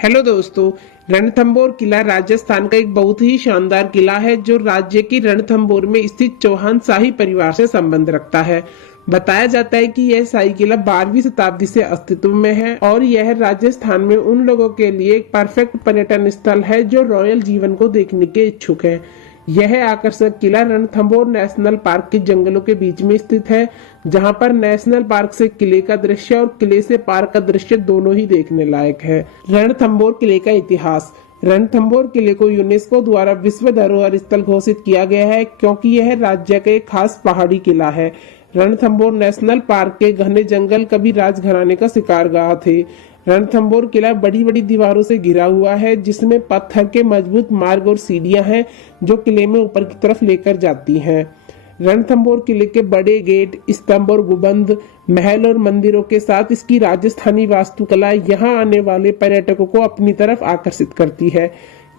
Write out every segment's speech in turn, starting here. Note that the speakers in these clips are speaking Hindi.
हेलो दोस्तों। रणथंभौर किला राजस्थान का एक बहुत ही शानदार किला है जो राज्य की रणथंभौर में स्थित चौहान शाही परिवार से संबंध रखता है। बताया जाता है कि यह शाही किला 12वीं शताब्दी से अस्तित्व में है और यह राजस्थान में उन लोगों के लिए एक परफेक्ट पर्यटन स्थल है जो रॉयल जीवन को देखने के इच्छुक है। यह आकर्षक किला रणथंभौर नेशनल पार्क के जंगलों के बीच में स्थित है, जहां पर नेशनल पार्क से किले का दृश्य और किले से पार्क का दृश्य दोनों ही देखने लायक है। रणथंभौर किले का इतिहास। रणथंभौर किले को यूनेस्को द्वारा विश्व धरोहर स्थल घोषित किया गया है क्योंकि यह राज्य का एक खास पहाड़ी किला है। रणथंभौर नेशनल पार्क के घने जंगल कभी राजघराने का शिकारगाह थे। रणथंभौर किला बड़ी बड़ी दीवारों से घिरा हुआ है जिसमें पत्थर के मजबूत मार्ग और सीढ़ियां हैं जो किले में ऊपर की तरफ लेकर जाती हैं। रणथंभौर किले के बड़े गेट, स्तंभ और गुंबद, महल और मंदिरों के साथ इसकी राजस्थानी वास्तुकला यहाँ आने वाले पर्यटकों को अपनी तरफ आकर्षित करती है।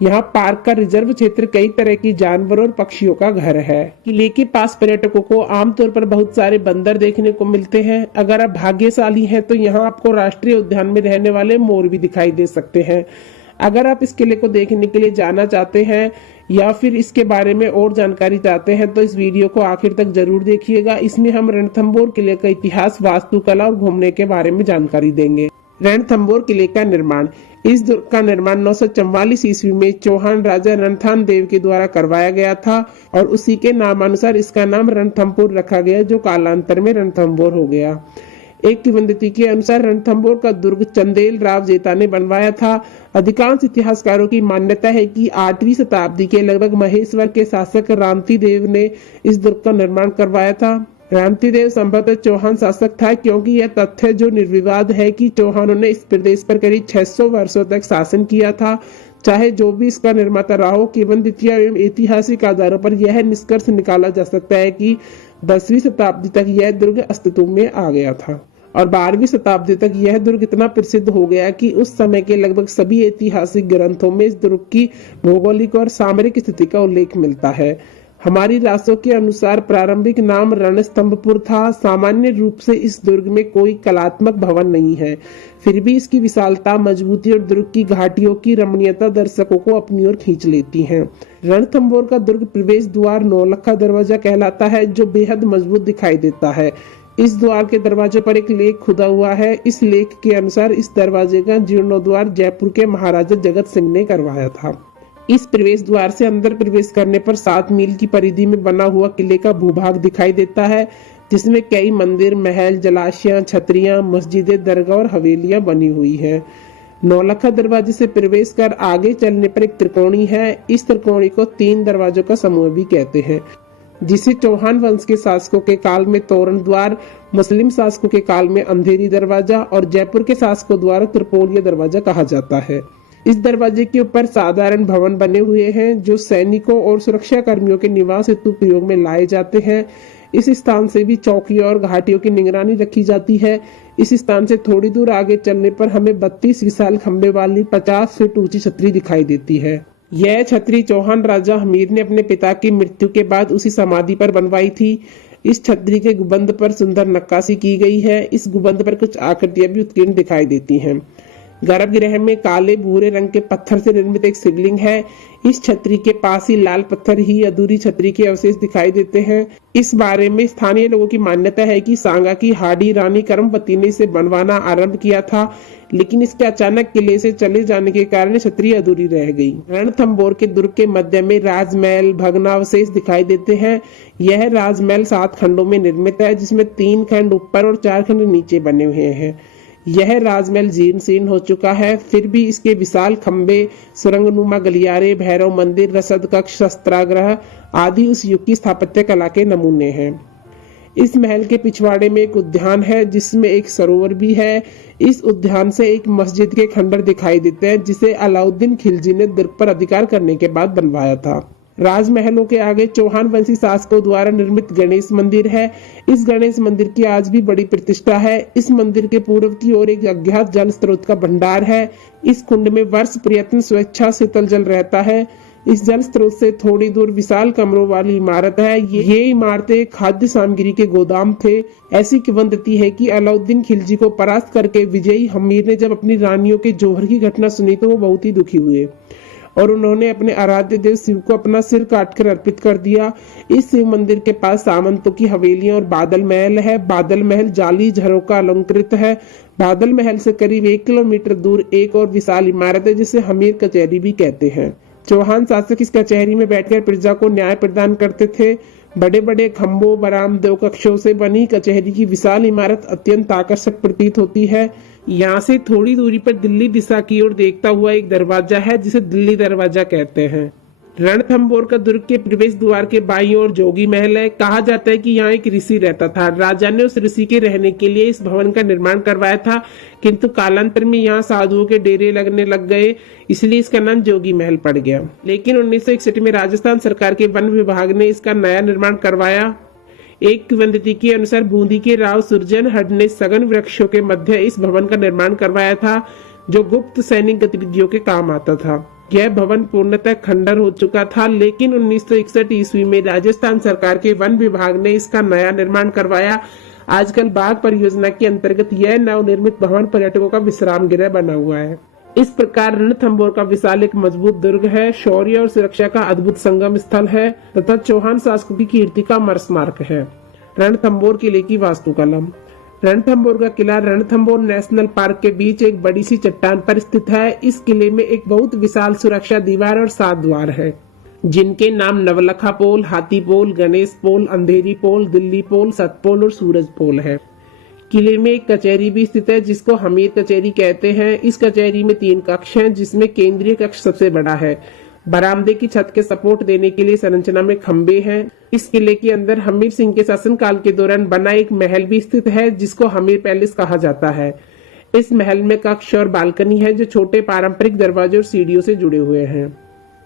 यहाँ पार्क का रिजर्व क्षेत्र कई तरह की जानवर और पक्षियों का घर है। किले के पास पर्यटकों को आमतौर पर बहुत सारे बंदर देखने को मिलते हैं। अगर आप भाग्यशाली हैं तो यहाँ आपको राष्ट्रीय उद्यान में रहने वाले मोर भी दिखाई दे सकते हैं। अगर आप इस किले को देखने के लिए जाना चाहते हैं या फिर इसके बारे में और जानकारी चाहते हैं तो इस वीडियो को आखिर तक जरूर देखिएगा। इसमें हम रणथंभौर किले का इतिहास, वास्तुकला और घूमने के बारे में जानकारी देंगे। रणथंभौर किले का निर्माण। इस दुर्ग का निर्माण 944 ईस्वी में चौहान राजा रणथान देव के द्वारा करवाया गया था और उसी के नामानुसार इसका नाम रणथंभौर रखा गया जो कालांतर में रणथंभौर हो गया। एक किंवदंती के अनुसार रणथंभौर का दुर्ग चंदेल राव जेता ने बनवाया था। अधिकांश इतिहासकारों की मान्यता है कि 8वीं शताब्दी के लगभग महेश्वर के शासक रामती देव ने इस दुर्ग का निर्माण करवाया था। रामती देव संभवतः चौहान शासक था क्योंकि यह तथ्य जो निर्विवाद है कि चौहानों ने इस प्रदेश पर करीब 600 वर्षों तक शासन किया था। चाहे जो भी इसका निर्माता रहा हो, किंवदंतियों एवं ऐतिहासिक आधारों पर यह निष्कर्ष निकाला जा सकता है कि 10वीं शताब्दी तक यह दुर्ग अस्तित्व में आ गया था और 12वीं शताब्दी तक यह दुर्ग इतना प्रसिद्ध हो गया कि उस समय के लगभग सभी ऐतिहासिक ग्रंथों में इस दुर्ग की भौगोलिक और सामरिक स्थिति का उल्लेख मिलता है। हमारी रासों के अनुसार प्रारंभिक नाम रणस्तंभपुर था। सामान्य रूप से इस दुर्ग में कोई कलात्मक भवन नहीं है, फिर भी इसकी विशालता, मजबूती और दुर्ग की घाटियों की रमणीयता दर्शकों को अपनी ओर खींच लेती है। रणथंभौर का दुर्ग प्रवेश द्वार नौलखा दरवाजा कहलाता है जो बेहद मजबूत दिखाई देता है। इस द्वार के दरवाजे पर एक लेख खुदा हुआ है। इस लेख के अनुसार इस दरवाजे का जीर्णोद्धार जयपुर के महाराजा जगत सिंह ने करवाया था। इस प्रवेश द्वार से अंदर प्रवेश करने पर 7 मील की परिधि में बना हुआ किले का भूभाग दिखाई देता है जिसमें कई मंदिर, महल, जलाशय, छतरियां, मस्जिदें, दरगाह और हवेलियां बनी हुई हैं। नौलखा दरवाजे से प्रवेश कर आगे चलने पर एक त्रिकोणी है। इस त्रिकोणी को 3 दरवाजों का समूह भी कहते हैं जिसे चौहान वंश के शासकों के काल में तोरण द्वार, मुस्लिम शासकों के काल में अंधेरी दरवाजा और जयपुर के शासकों द्वारा त्रिपोलिया दरवाजा कहा जाता है। इस दरवाजे के ऊपर साधारण भवन बने हुए हैं जो सैनिकों और सुरक्षा कर्मियों के निवास हेतु प्रयोग में लाए जाते हैं। इस स्थान से भी चौकियों और घाटियों की निगरानी रखी जाती है। इस स्थान से थोड़ी दूर आगे चलने पर हमें 32 विशाल खंबे वाली 50 फीट ऊंची छतरी दिखाई देती है। यह छतरी चौहान राजा हमीर ने अपने पिता की मृत्यु के बाद उसी समाधि पर बनवाई थी। इस छतरी के गुंबद पर सुंदर नक्काशी की गई है। इस गुंबद पर कुछ आकृतियां भी उत्कीर्ण दिखाई देती हैं। गर्भगृह में काले भूरे रंग के पत्थर से निर्मित एक शिवलिंग है। इस छतरी के पास ही लाल पत्थर ही अधूरी छतरी के अवशेष दिखाई देते हैं। इस बारे में स्थानीय लोगों की मान्यता है कि सांगा की हाडी रानी कर्मवती ने इसे बनवाना आरंभ किया था, लेकिन इसके अचानक किले से चले जाने के कारण छतरी अधूरी रह गई। रणथंभौर के दुर्ग के मध्य में राजमहल भग्नावशेष दिखाई देते हैं। यह राजमहल 7 खंडों में निर्मित है जिसमें 3 खंड ऊपर और 4 खंड नीचे बने हुए हैं। यह राजमहल जीर्ण शीर्ण हो चुका है, फिर भी इसके विशाल खंबे, सुरंगनुमा गलियारे, भैरव मंदिर, रसद कक्ष, शस्त्रागार आदि उस युग की स्थापत्य कला के नमूने हैं। इस महल के पिछवाड़े में एक उद्यान है जिसमें एक सरोवर भी है। इस उद्यान से एक मस्जिद के खंडर दिखाई देते हैं जिसे अलाउद्दीन खिलजी ने दुर्ग पर अधिकार करने के बाद बनवाया था। राजमहलों के आगे चौहान वंशी शासकों द्वारा निर्मित गणेश मंदिर है। इस गणेश मंदिर की आज भी बड़ी प्रतिष्ठा है। इस मंदिर के पूर्व की ओर एक अज्ञात जल स्रोत का भंडार है। इस कुंड में वर्ष पर्यंत स्वेच्छा शीतल जल रहता है। इस जल स्रोत से थोड़ी दूर विशाल कमरों वाली इमारत है। ये इमारतें खाद्य सामग्री के गोदाम थे। ऐसी किंवदंती है कि अलाउद्दीन खिलजी को परास्त करके विजयी हमीर ने जब अपनी रानियों के जौहर की घटना सुनी तो वो बहुत ही दुखी हुए और उन्होंने अपने आराध्य देव शिव को अपना सिर काटकर अर्पित कर दिया। इस शिव मंदिर के पास सामंतों की हवेलियां और बादल महल है। बादल महल जाली झरोका अलंकृत है। बादल महल से करीब 1 किलोमीटर दूर एक और विशाल इमारत है जिसे हमीर कचहरी भी कहते हैं। चौहान शासक इस कचहरी में बैठकर प्रजा को न्याय प्रदान करते थे। बड़े बड़े खंभों बरामदों कक्षों से बनी कचहरी की विशाल इमारत अत्यंत आकर्षक प्रतीत होती है। यहाँ से थोड़ी दूरी पर दिल्ली दिशा की ओर देखता हुआ एक दरवाजा है जिसे दिल्ली दरवाजा कहते हैं। रणथंभौर का दुर्ग के प्रवेश द्वार के बाईं ओर जोगी महल है। कहा जाता है कि यहाँ एक ऋषि रहता था। राजा ने उस ऋषि के रहने के लिए इस भवन का निर्माण करवाया था, किंतु कालांतर में यहाँ साधुओं के डेरे लगने लग गए, इसलिए इसका नाम जोगी महल पड़ गया। लेकिन 1961 में राजस्थान सरकार के वन विभाग ने इसका नया निर्माण करवाया। एक किंवदंती के अनुसार बूंदी के राव सुरजन हड ने सघन वृक्षों के मध्य इस भवन का निर्माण करवाया था, जो गुप्त सैनिक गतिविधियों के काम आता था। यह भवन पूर्णतः खंडर हो चुका था, लेकिन 1961 ईस्वी में राजस्थान सरकार के वन विभाग ने इसका नया निर्माण करवाया। आजकल बाघ परियोजना के अंतर्गत यह नवनिर्मित भवन पर्यटकों का विश्राम गृह बना हुआ है। इस प्रकार रणथंभौर का विशाल एक मजबूत दुर्ग है, शौर्य और सुरक्षा का अद्भुत संगम स्थल है तथा चौहान शासकों की कीर्ति का स्मारक है। रणथंभौर किले की वास्तुकला। रणथंभौर का किला रणथंभौर नेशनल पार्क के बीच एक बड़ी सी चट्टान पर स्थित है। इस किले में एक बहुत विशाल सुरक्षा दीवार और 7 द्वार है, जिनके नाम नवलखा पोल, हाथी पोल, गणेश पोल, अंधेरी पोल, दिल्ली पोल, सतपोल और सूरज पोल है। किले में एक कचहरी भी स्थित है जिसको हमीर कचहरी कहते हैं। इस कचहरी में 3 कक्ष हैं, जिसमें केंद्रीय कक्ष सबसे बड़ा है। बरामदे की छत के सपोर्ट देने के लिए संरचना में खंबे हैं। इस किले के अंदर हमीर सिंह के शासनकाल के दौरान बना एक महल भी स्थित है, जिसको हमीर पैलेस कहा जाता है। इस महल में कक्ष और बालकनी है जो छोटे पारंपरिक दरवाजे और सीढ़ियों से जुड़े हुए हैं।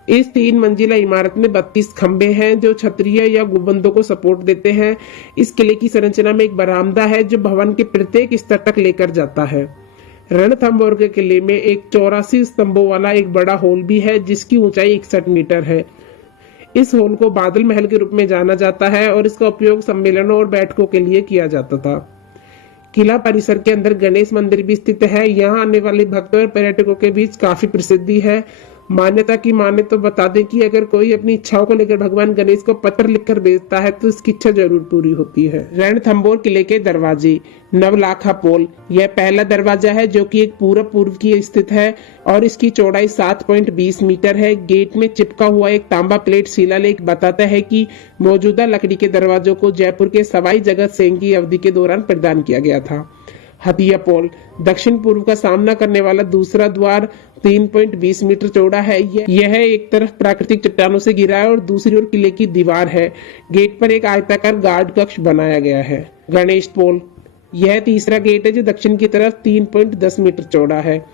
इस 3 मंजिला इमारत में 32 खंबे हैं जो छतरिया या गुंबदों को सपोर्ट देते हैं। इस किले की संरचना में एक बरामदा है जो भवन के प्रत्येक स्तर तक लेकर जाता है। रणथंभौर के किले में एक 84 स्तंभों वाला एक बड़ा हॉल भी है जिसकी ऊंचाई 61 मीटर है। इस हॉल को बादल महल के रूप में जाना जाता है और इसका उपयोग सम्मेलनों और बैठकों के लिए किया जाता था। किला परिसर के अंदर गणेश मंदिर भी स्थित है। यहाँ आने वाले भक्तों और पर्यटकों के बीच काफी प्रसिद्धि है। मान्यता की माने तो बता दें कि अगर कोई अपनी इच्छाओं को लेकर भगवान गणेश को पत्र लिखकर भेजता है तो उसकी इच्छा जरूर पूरी होती है। रणथंभौर किले के दरवाजे। नवलाखा पोल यह पहला दरवाजा है जो कि एक पूर्व की स्थित है और इसकी चौड़ाई 7.20 मीटर है। गेट में चिपका हुआ एक तांबा प्लेट शिलालेख बताता है कि मौजूदा लकड़ी के दरवाजों को जयपुर के सवाई जगत सिंह की अवधि के दौरान प्रदान किया गया था। हथिया पोल दक्षिण पूर्व का सामना करने वाला दूसरा द्वार 3.20 मीटर चौड़ा है। यह एक तरफ प्राकृतिक चट्टानों से घिरा है और दूसरी ओर किले की दीवार है। गेट पर एक आयताकार गार्ड कक्ष बनाया गया है। गणेश पोल यह तीसरा गेट है जो दक्षिण की तरफ 3.10 मीटर चौड़ा है।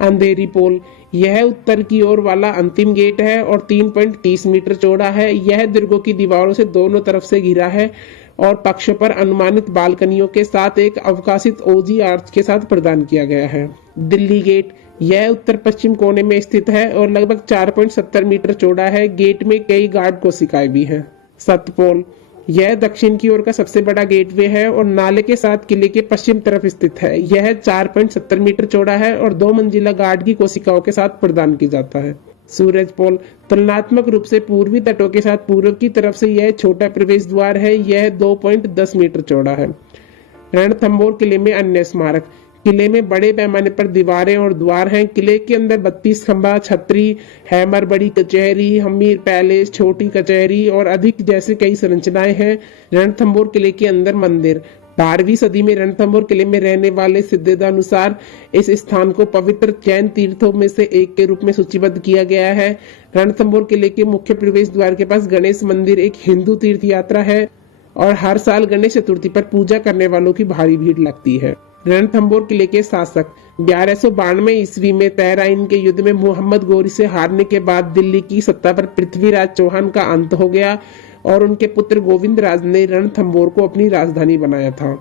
अंधेरी पोल यह उत्तर की ओर वाला अंतिम गेट है और 3.30 मीटर चौड़ा है। यह दुर्गों की दीवारों से दोनों तरफ से घिरा है और पक्षों पर अनुमानित बालकनियों के साथ एक अवकाशित ओजी आर्च के साथ प्रदान किया गया है। दिल्ली गेट यह उत्तर पश्चिम कोने में स्थित है और लगभग 4.70 मीटर चौड़ा है। गेट में कई गार्ड कोशिकाएं भी हैं। सतपोल यह दक्षिण की ओर का सबसे बड़ा गेटवे है और नाले के साथ किले के पश्चिम तरफ स्थित है। यह 4.70 मीटर चौड़ा है और 2 मंजिला गार्ड की कोशिकाओं के साथ प्रदान किया जाता है। सूरज पोल तुलनात्मक रूप से पूर्वी तटों के साथ पूर्व की तरफ से यह छोटा प्रवेश द्वार है। यह 2.10 मीटर चौड़ा है। रणथंभौर किले में अन्य स्मारक। किले में बड़े पैमाने पर दीवारें और द्वार हैं। किले के अंदर 32 खंबा, छतरी, हैमर, बड़ी कचहरी, हमीर पैलेस, छोटी कचहरी और अधिक जैसे कई संरचनाएं हैं। रणथंभौर किले के अंदर मंदिर। 12वीं सदी में रणथंभौर किले में रहने वाले सिद्धानुसार इस स्थान को पवित्र जैन तीर्थों में से एक के रूप में सूचीबद्ध किया गया है। रणथंभौर किले के मुख्य प्रवेश द्वार के पास गणेश मंदिर एक हिंदू तीर्थ यात्रा है और हर साल गणेश चतुर्थी पर पूजा करने वालों की भारी भीड़ लगती है। रणथंभौर किले के शासक। 1192 ईस्वी में तेहराइन के युद्ध में मोहम्मद गोरी से हारने के बाद दिल्ली की सत्ता पर पृथ्वीराज चौहान का अंत हो गया और उनके पुत्र गोविंद राज ने रणथंभौर को अपनी राजधानी बनाया था।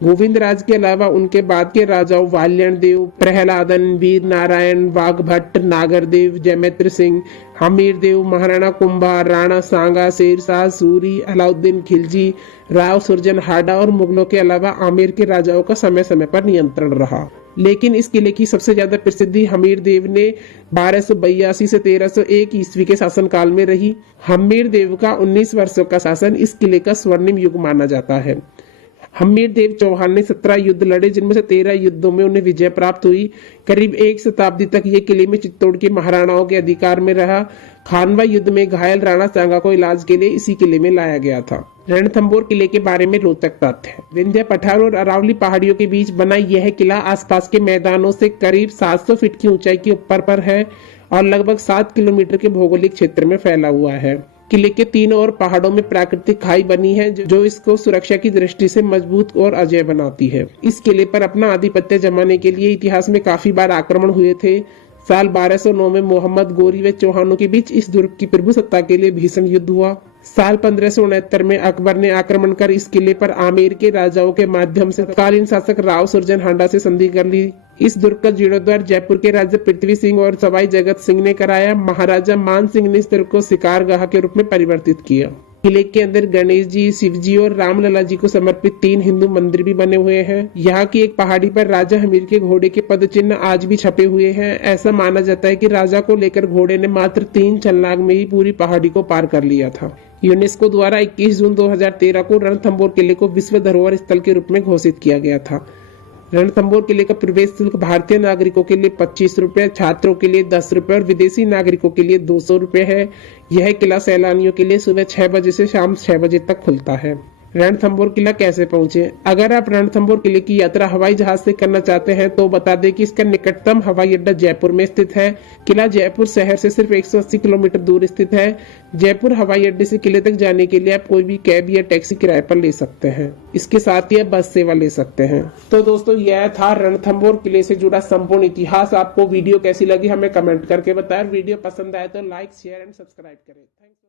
गोविंद राज के अलावा उनके बाद के राजाओं वाल्याण देव, प्रहलादन, वीर नारायण, वाघभट्ट, नागरदेव, जयमित्र सिंह, हमीर देव, महाराणा कुंभा, राणा सांगा, शेरशाह सूरी, अलाउद्दीन खिलजी, राव सुरजन हाडा और मुगलों के अलावा आमेर के राजाओं का समय समय पर नियंत्रण रहा। लेकिन इस किले की सबसे ज्यादा प्रसिद्धि हमीर देव ने 1282 से 1301 ईस्वी के शासनकाल में रही। हमीर देव का 19 वर्षों का शासन इस किले का स्वर्णिम युग माना जाता है। हमीर देव चौहान ने 17 युद्ध लड़े, जिनमें से 13 युद्धों में उन्हें विजय प्राप्त हुई। करीब एक शताब्दी तक ये किले में चित्तौड़ के महाराणाओं के अधिकार में रहा। खानवा युद्ध में घायल राणा सांगा को इलाज के लिए इसी किले में लाया गया था। रणथंभौर किले के बारे में रोचक तथ्य है। विंध्य पठार और अरावली पहाड़ियों के बीच बना यह किला आसपास के मैदानों से करीब 700 फीट की ऊंचाई के ऊपर पर है और लगभग 7 किलोमीटर के भौगोलिक क्षेत्र में फैला हुआ है। किले के तीनों ओर पहाड़ों में प्राकृतिक खाई बनी है जो इसको सुरक्षा की दृष्टि से मजबूत और अजेय बनाती है। इस किले पर अपना आधिपत्य जमाने के लिए इतिहास में काफी बार आक्रमण हुए थे। साल 1209 में मोहम्मद गोरी व चौहानों के बीच इस दुर्ग की प्रभुसत्ता के लिए भीषण युद्ध हुआ। साल 1569 में अकबर ने आक्रमण कर इस किले पर आमेर के राजाओं के माध्यम से तत्कालीन शासक राव सुरजन हांडा से संधि कर ली। इस दुर्ग का जीर्णोद्धार जयपुर के राजा पृथ्वी सिंह और सवाई जगत सिंह ने कराया। महाराजा मान सिंह ने इस दुर्ग को शिकारगाह के रूप में परिवर्तित किया। किले के अंदर गणेश जी, शिव जी और रामलला जी को समर्पित 3 हिंदू मंदिर भी बने हुए हैं। यहाँ की एक पहाड़ी पर राजा हमीर के घोड़े के पद चिन्ह आज भी छपे हुए हैं। ऐसा माना जाता है कि राजा को लेकर घोड़े ने मात्र 3 छलांग में ही पूरी पहाड़ी को पार कर लिया था। यूनेस्को द्वारा 21 जून 2013 को रणथंभौर किले को विश्व धरोहर स्थल के रूप में घोषित किया गया था। रणथंभौर किले का प्रवेश शुल्क भारतीय नागरिकों के लिए 25 रुपए, छात्रों के लिए 10 रुपए और विदेशी नागरिकों के लिए 200 रुपए है। यह किला सैलानियों के लिए सुबह 6 बजे से शाम 6 बजे तक खुलता है। रणथंभौर किला कैसे पहुंचे? अगर आप रणथंभौर किले की यात्रा हवाई जहाज से करना चाहते हैं तो बता दें कि इसका निकटतम हवाई अड्डा जयपुर में स्थित है। किला जयपुर शहर से सिर्फ 180 किलोमीटर दूर स्थित है। जयपुर हवाई अड्डे से किले तक जाने के लिए आप कोई भी कैब या टैक्सी किराए पर ले सकते हैं। इसके साथ ही आप बस सेवा ले सकते हैं। तो दोस्तों, यह था रणथंभौर किले से जुड़ा संपूर्ण इतिहास। आपको वीडियो कैसी लगी हमें कमेंट करके बताएं। वीडियो पसंद आए तो लाइक, शेयर एंड सब्सक्राइब करें। Thank you.